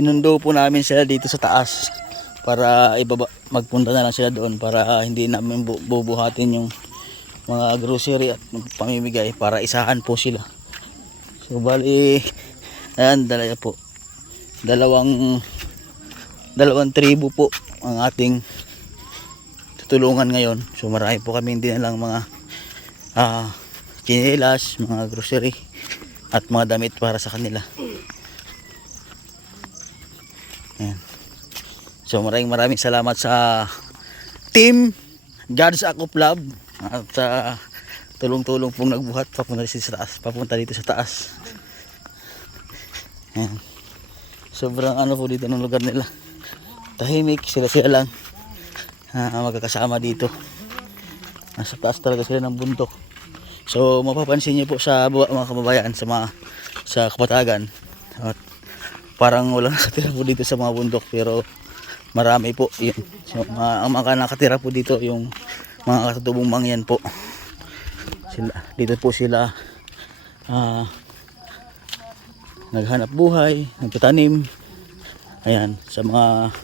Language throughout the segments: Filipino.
sinundo po namin sila dito sa taas para magpunta na lang sila doon para hindi namin bubuhatin yung mga grocery at pamimigay para isahan po sila. So bali ayan, dalawang tribo po ang ating tutulungan ngayon. So marami po kami, hindi na lang mga tsinelas, mga grocery at mga damit para sa kanila. Ayan. So maraming salamat sa team God's Act of Love at tulong-tulong pong nagbuhat papunta dito sa taas. Ayan. Sobrang ano po dito ng lugar nila, tahimik, sila lang magkakasama dito. Nasa taas talaga sila ng bundok. So mapapansin niyo po sa mga kababayan sa Kapatagan at parang walang nakatira po dito sa mga bundok, pero marami po yun. So, ang mga nakatira po dito yung mga katutubong mangyan po. Dito po sila naghanap buhay, nagtatanim. Ayan, sa mga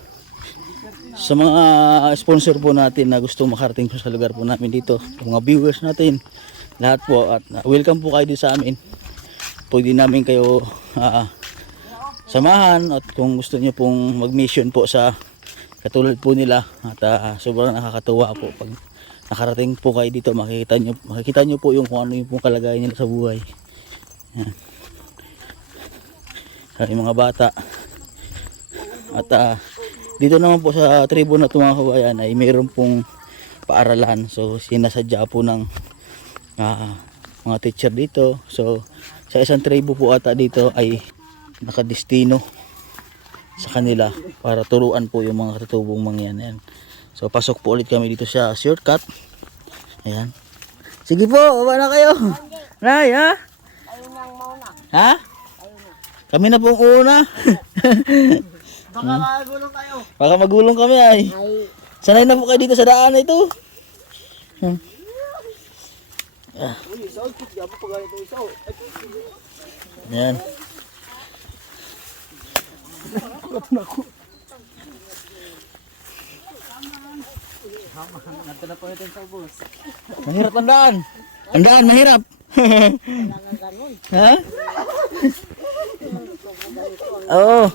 sponsor po natin na gusto makarating po sa lugar po namin dito, mga viewers natin, lahat po, at welcome po kayo dito sa amin. Pwede namin kayo samahan, at kung gusto niyo pong mag-mission po sa katulad po nila, at sobrang nakakatuwa po pag nakarating po kayo dito, makikita nyo po yung kung ano yung pong kalagayan nila sa buhay. Yan. Yung mga bata. At dito naman po sa tribo na ito mga kabayan ay mayroon pong paaralan. So sinasadya po ng mga teacher dito. So sa isang tribo po ata dito ay nakadestino sa kanila para turuan po yung mga katutubong mangyan. Ayan. So pasok po ulit kami dito sa shortcut. Ayan. Sige po, baba na kayo. Nay, ha? Ha? Kami na pong una. Baka magulong kayo. Baka magulong kami ay. Sanay na po kayo dito sa daan na ito. Ayan. Mahirap ang daan. Ang daan mahirap. Ha? Oo.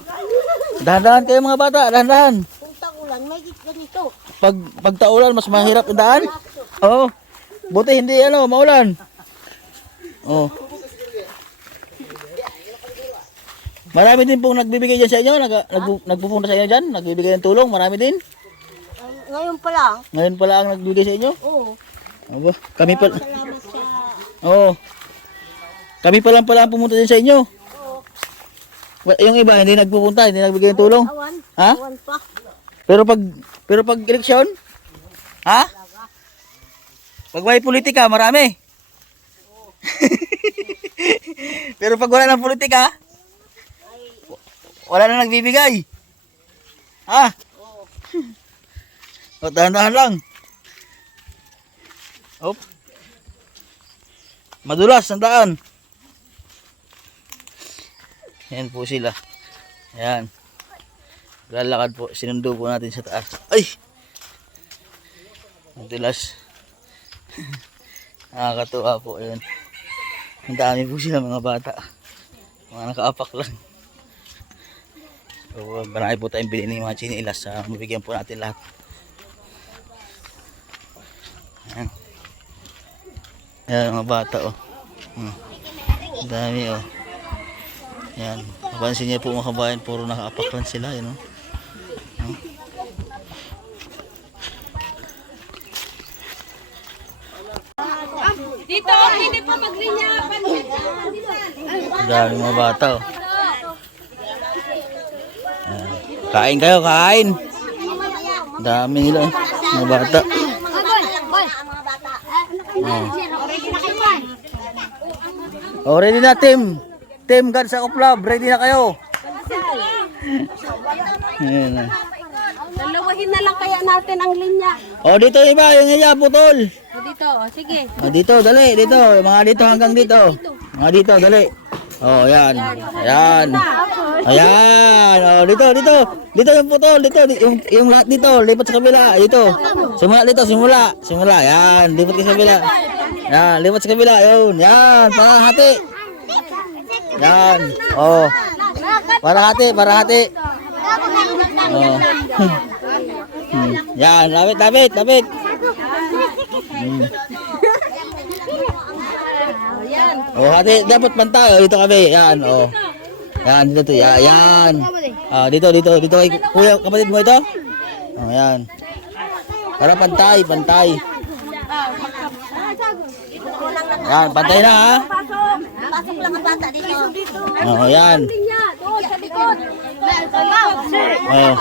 Dahan-dahan kayo mga bata, dahan-dahan. Kung taulan, may ganito. Pag taulan mas mahirap ang daan. Oo. Buti hindi maulan. Oo. Marami din pong nagbibigay dyan sa inyo, nagpupunta sa inyo dyan, nagbibigay ng tulong, marami din. Ngayon pa lang. Ngayon pala ang nagbibigay sa inyo? Oo. Aba, kami pa. Salamat sa... Oo. Kami pa lang pala ang pumunta din sa inyo. Oo. Yung iba hindi nagpupunta, hindi nagbibigay ng tulong. Awan. Ha? Awan pa. Pero pag eleksyon? Ha? Pag may politika, marami. Pero pag wala ng politika, wala na nagbibigay. Ha? O, dahan-dahan lang. Op. Madulas ang daan. Ayan po sila. Ayan. Lalakad po. Sinundo po natin sa taas. Ay! Madulas. Nakakatuwa po. Ayan. Ang dami po sila mga bata. Mga nakaapak lang. So, marami po tayong bilhin ng mga chinilas. Mabigyan po natin lahat. Ayan. Ayan mga bata oh. Ang dami oh. Ayan. Mapansin niyo po mga kabayan, puro nakaapak lang sila. Ayan oh. Dito, hindi pa maglinya. Ang dami mga bata oh. Ayan. Kain kayo, kain. Ang dami nila oh. Mga bata. Oh, ready na team. Team God's Act of Love, ready na kayo. Ayan na. Dalawahin na lang kaya natin ang linya. Oh, dito iba, yung iya putol. O dito, sige. Oh, dito, dali, dito. Mga dito hanggang dito. Mga dito, dali. Oh, yan. Ayan. Ayan. Oh, dito. Dito yung putol. Dito. Yung lahat dito. Lipat sa kabila. Dito. Simula dito. Simula. Yan. Lipat sa kabila. Yan. Lipat sa kabila. Yun. Yan. Para hati. Yan. Oh. Para hati. Oh. Yan. Lapit. Oh, hati. Dapat pantay. Oh, dito kami. Yan. Oh. Yan. Dito. Yan. Ah, dito. Kay kuya, kapatid mo ito? Oh, yan. Para pantay. Yan. Pantay na ha. Pasok lang ang bata dito. Oh, yan. Linya, doon sa likod. Oh.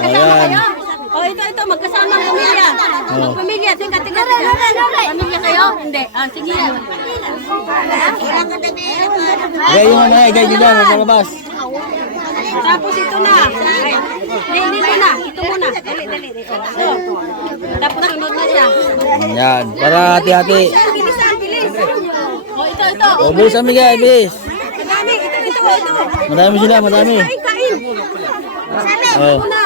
Ayan. Oh, ito, magkasama ang pamilya. Magpamilya, tiga. Pamilya kayo? Hindi. Ah, sige. Gaya yung ano eh, gaya nyo dyan, sa labas. Tapos ito na. Ay, hindi muna. Ito muna. Dali. Oh. Tapos sunod na siya. Yan, para hati-hati. Bilis. Oh, ito. Oh, bilis ang bigay, bilis. Madami. Ito. Madami sila, madami. Kain. Oh. Muna.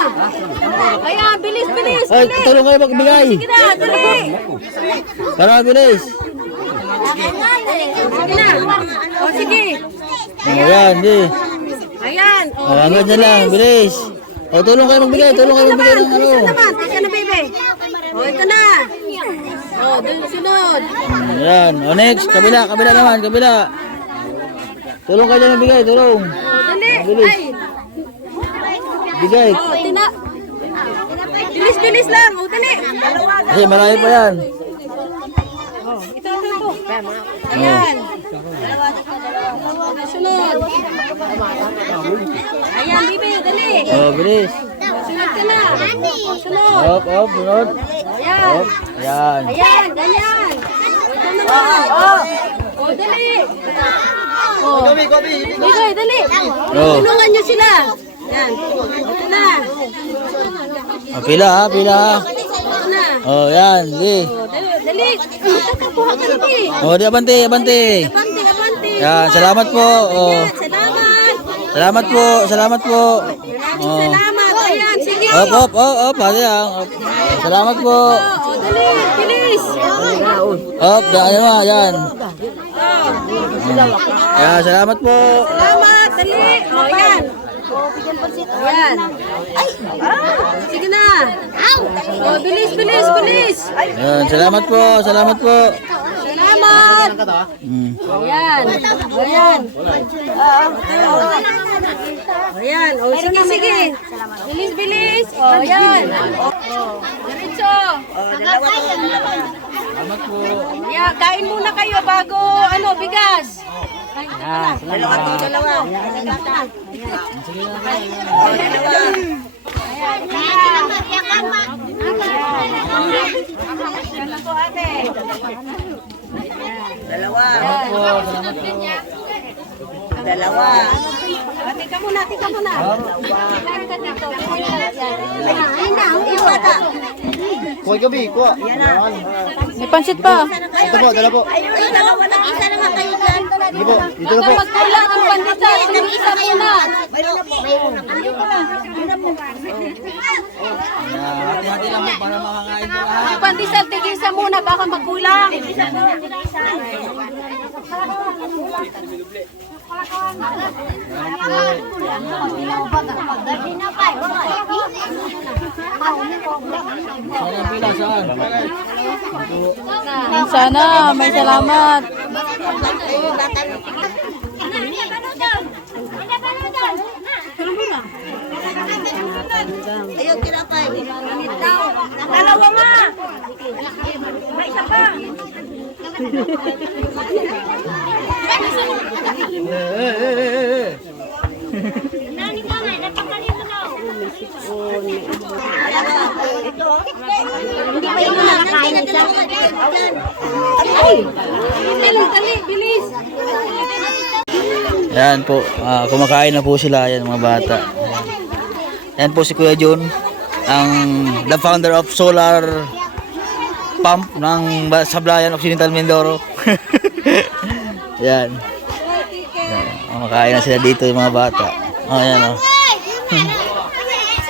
Ayan, bilis. Ay, tulong kayo magbigay. Sige na, dali. Para bilis. Sige na. O, sige. Oh, yan, di. Ayan. O, Oh, hanggang dyan lang, bilis. Oh, tulong kayo magbigay ng ano. Isa naman. Teka na, baby. O, ito na. O, dun sunod. Ayan, oh, next, kabila naman, kabila. Tulong kayo dyan magbigay, tulong. O, dali. Bilis. Ay. Bigay. O, bilis lang. O, dali. Kasi malayo pa yan. Ito. Ayan. Sunod. Ayan, baby. Dali. Oh, bilis. Sunod ka na. O, sunod. Up, sunod. Ayan. Up, yan. Ayan, ganyan. Ito naman. O, dali. O, Bigay, dali. Oh. Tulungan nyo sila. Yan. Ito na. Oh, pila ha. Ito na. Oh, yan, di. O, dali. Tatakuha ka dali. Oh, di abante. Abante. Yan, salamat po. Oh. Ayan, salamat. Salamat po. Oh. Salamat. Ayan, sige. Op. Hadi yan. Op. Salamat po. O, dali. Bilis. Op, yan. Yan, salamat po. Salamat. Dali. O, yan. Ayan. Sige na. O, bilis. Yan, salamat po. Salamat. Ayan. Ayan. O, sige. Bilis. O, ayan. Diretso. Salamat po. Ayan, kain muna kayo bago, bigas. Dalawa. Dalawa. Tika muna. Kain ka dito. Kuha gabi, kuha. May pansit pa. Ito po, dala po. Isa na nga kayo dyan. Dito po, dito na po. Magkulang ang pandesal. Isa muna. Hati-hati lang po para makakain po lahat. Ang pandesal, tigisa muna. Baka magkulang. Saan ang pila? Saan? Sana, may salamat. Ayun, tinapay. Dalawa nga. May isa pa. Hindi pa yung nakakain dyan. Ay! Dali, bilis. Yan po, kumakain na po sila, yan mga bata. Yan po si Kuya Jun, the founder of solar pump ng Sablayan Occidental Mindoro. Yan. Kumakain na sila dito yung mga bata. Oh, ayan oh.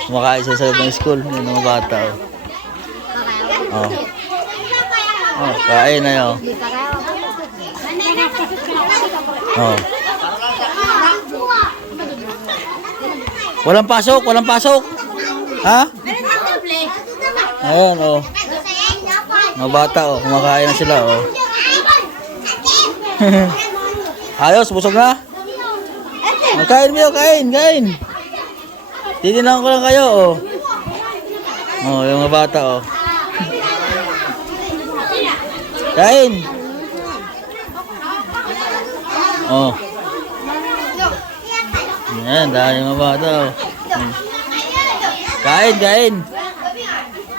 Kumakain sila sa loob ng school. Yung mga bata oh. Oh. Oh, kain na yun. Oh. Walang pasok, walang pasok. Ha? Ayan oh. Mga bata oh, kumakain na sila oh. Ayos, busog na. Kain mo, kain, kain. Titinan ko lang kayo oh. Oh, yung mga bata oh. Kain. Oh. Yan, dahil yung mga bata oh. Kain, kain.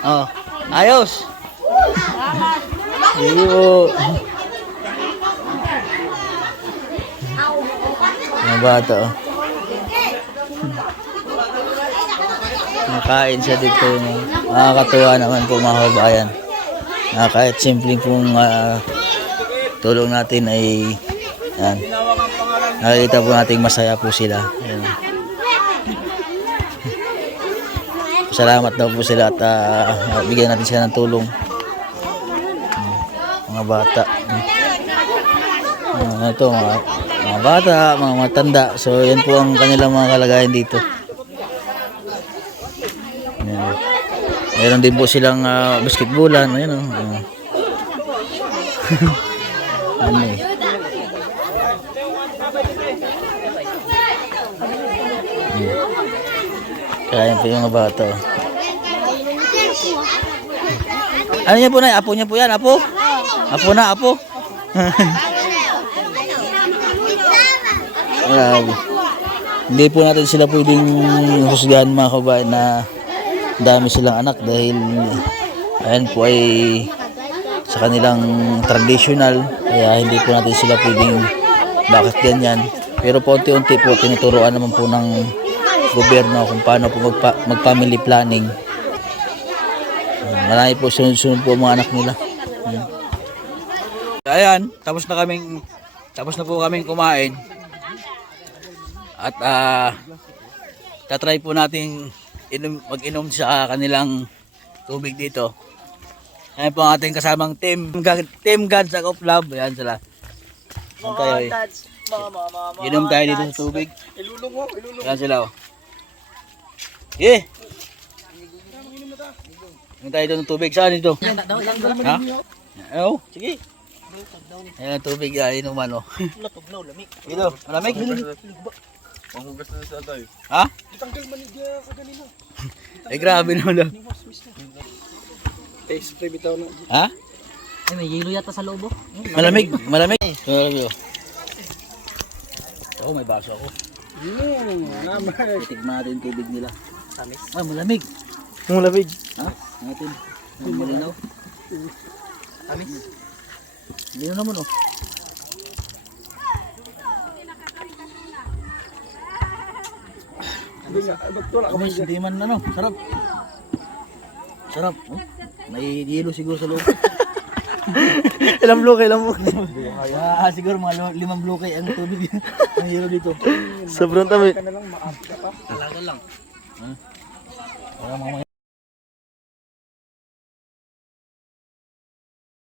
Oh, ayos. Iyo. Mga bata oh. Nakain siya dito. Nakakatuwa naman po mga kabayan. Kahit simpleng pong tulong natin ay yan. Nakikita po natin masaya po sila. Yan. Salamat daw po sila at bigyan natin sila ng tulong. Mga bata. Ito mga bata, mga matanda. So yan po ang kanilang mga kalagayan dito. Yan. Meron din po silang basketballan. Ayan o. Ano eh. Kaya po yung mga bata. Ano niya po na? Apo niya po yan? Apo? Apo na, apo? Hindi po natin sila pwedeng husgahan mga kabayan na dami silang anak dahil ayan po ay sa kanilang traditional, kaya hindi po natin sila pwedeng bakit ganyan. Pero po unti-unti po tinuturuan naman po ng gobyerno kung paano po mag-family planning. Marami po sunod-sunod po mga anak nila. Ayan, tapos na po kaming kumain. At tatry po nating mag-inom sa kanilang tubig dito. Ayan po ang ating kasamang team Gods of Love. Ayan sila. Ayan tayo eh. Inom tayo dito sa tubig. Ayan sila oh. Yeah. Inom tayo dito ng tubig. Saan dito? Ha? Oh, sige. Ayan ang tubig. Inuman oh. Dito, malamig. Panghugas na sa tayo. Ha? Itanggal manigya ka ganina. Ay grabe naman. Spray bitaw na. Ha? Ay, may yelo yata sa loob. Malamig, malamig. Malamig. Oh, may baso ako. Titignan natin tubig nila. Ah, malamig. Malamig. Ha? Natin. Malinaw. Amis. Malinaw naman oh. Amis, hindi man ano. Sarap. Sarap. Oh. May yelo siguro sa loob. Ilang bloke, ilang bloke. Siguro mga 5 bloke ang tubig. Ang yelo dito. Sobrang tabi. Talaga lang. Wala mga